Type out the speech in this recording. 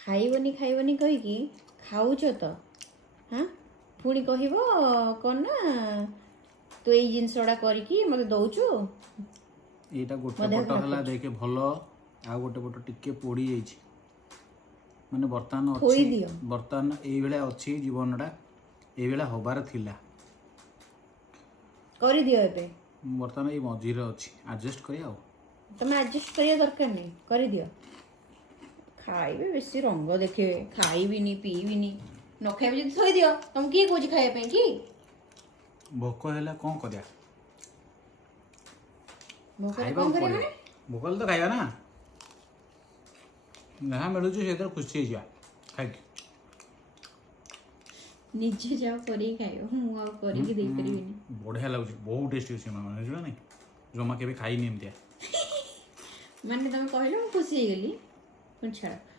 ଖାଇବନି ଖାଇବନି କହିକି ଖାଉଛ ତ ହଁ ପୁଣି କହିବ କ'ଣ ନା ତୁ ଏଇ ଜିନିଷଟା କରିକି ମୋତେ ଦଉଛୁ। ଏଇଟା ମୋ ଗୋଟେ ଦେହ ପଟ ଖରାପ ହେଲା କରୁଛୁ। ଦେଖେ ଭଲ, ଆଉ ଗୋଟେ ପଟ ଟିକେ ପୋଡ଼ି ଯାଇଛି। ମାନେ ବର୍ତ୍ତମାନ ଅଛି, ଥୋଇଦିଅ। ବର୍ତ୍ତମାନ ଏଇଭଳିଆ ଅଛି ଜୀବନଟା, ଏଇଭଳିଆ ହବାର ଥିଲା। କରିଦିଅ ଏବେ। ବର୍ତ୍ତମାନ ଏଇ ମଝିରେ ଅଛି, ଆଡ଼ଜଷ୍ଟ କରିବା ଆଉ। ତମେ ଆଡ଼ଜଷ୍ଟ କରିବା ଦରକାର ନାହିଁ, କରିଦିଅ। ଖାଇବେ ବେଶୀ ରଙ୍ଗ ଦେଖେଇବେ, ଖାଇବିନି ପିଇବିନି, ନ ଖାଇବେ ଯଦି ଥୋଇଦିଅ। ତମକୁ କିଏ କହୁଛି ଖାଇବା ପାଇଁ କି? ଭୋକ ହେଲା କ'ଣ କରିବା, ମୋ ଘରେ ଖାଇବାକୁ କ'ଣ କରିବା ପଡ଼ିବ। ମାନେ? ଭୋକ ହେଲେ ତ ଖାଇବା ନା, ଯାହା ମିଳୁଛି ସେଥିରେ ଖୁସି ହେଇଯିବା ଖାଇକି। ନିଜେ ଯାଅ କରିକି ଖାଇବ, ମୁଁ ଆଉ କରିକି ଦେଇପାରିବିନି। ବଢ଼ିଆ ଲାଗୁଛି, ବହୁତ ଟେଷ୍ଟି ଅଛି ମାମା, ବୁଝିଲ ନାଇଁ? ଜମା କେବେ ଖାଇନି ଏମିତିଆ। ମାନେ ତମେ କହିଲ ମୁଁ ଖୁସି ହେଇଗଲି। ପୁଣି ଛାଡ଼,